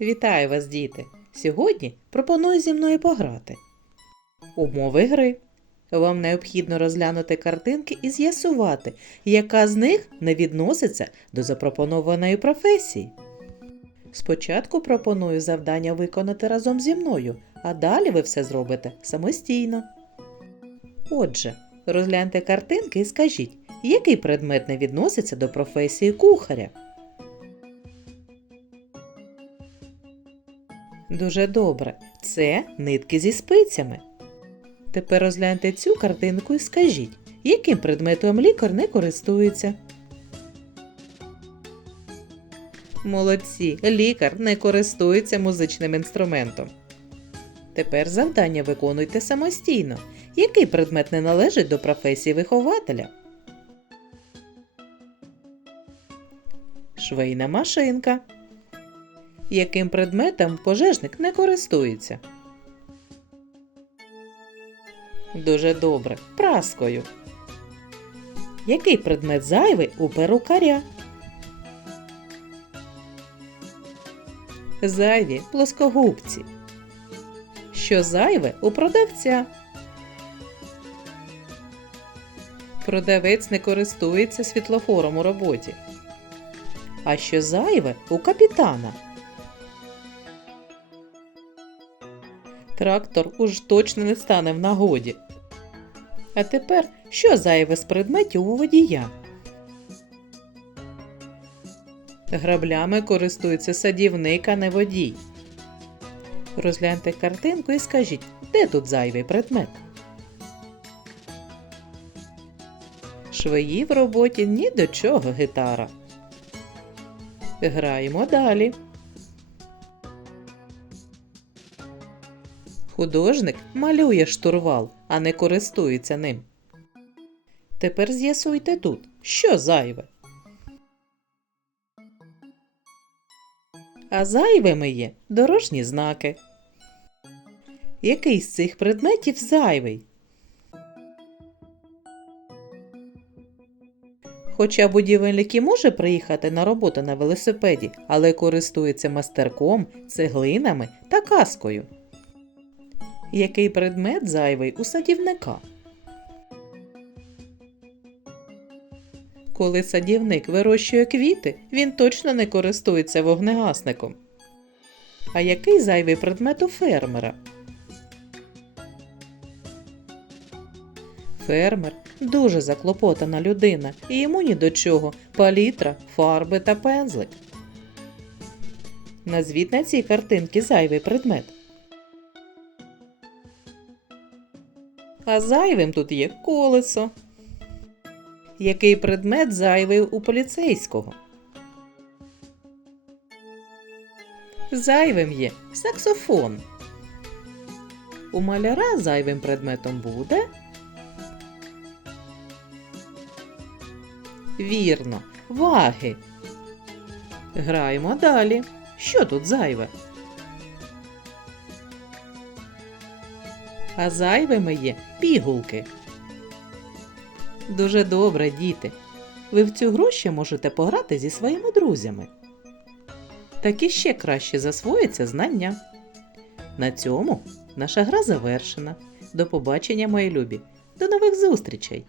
Вітаю вас, діти! Сьогодні пропоную зі мною пограти. Умови гри. Вам необхідно розглянути картинки і з'ясувати, яка з них не відноситься до запропонованої професії. Спочатку пропоную завдання виконати разом зі мною, а далі ви все зробите самостійно. Отже, розгляньте картинки і скажіть, який предмет не відноситься до професії кухаря. Дуже добре. Це нитки зі спицями. Тепер розгляньте цю картинку і скажіть, яким предметом лікар не користується. Молодці, лікар не користується музичним інструментом. Тепер завдання виконуйте самостійно. Який предмет не належить до професії вихователя? Швейна машинка. Яким предметом пожежник не користується? Дуже добре. Праскою. Який предмет зайвий у перукаря? Зайві плоскогубці. Що зайве у продавця? Продавець не користується світлофором у роботі. А що зайве у капітана? Трактор уж точно не стане в нагоді. А тепер що зайве з предметів у водія? Граблями користується садівник, а не водій. Розгляньте картинку і скажіть, де тут зайвий предмет? Швеї в роботі ні до чого гітара. Граємо далі. Художник малює штурвал, а не користується ним. Тепер з'ясуйте тут, що зайве. А зайвими є дорожні знаки. Який з цих предметів зайвий? Хоча будівельник і може приїхати на роботу на велосипеді, але користується мастерком, цеглинами та каскою. Який предмет зайвий у садівника? Коли садівник вирощує квіти, він точно не користується вогнегасником. А який зайвий предмет у фермера? Фермер дуже заклопотана людина, і йому ні до чого палітра, фарби та пензлик. Назвіть на цій картинці зайвий предмет. А зайвим тут є колесо. Який предмет зайвий у поліцейського? Зайвим є саксофон. У маляра зайвим предметом буде. Вірно, ваги. Граємо далі. Що тут зайве? А зайвими є пігулки. Дуже добре, діти. Ви в цю гру ще можете пограти зі своїми друзями. Так і ще краще засвоїться знання. На цьому наша гра завершена. До побачення, мої любі. До нових зустрічей!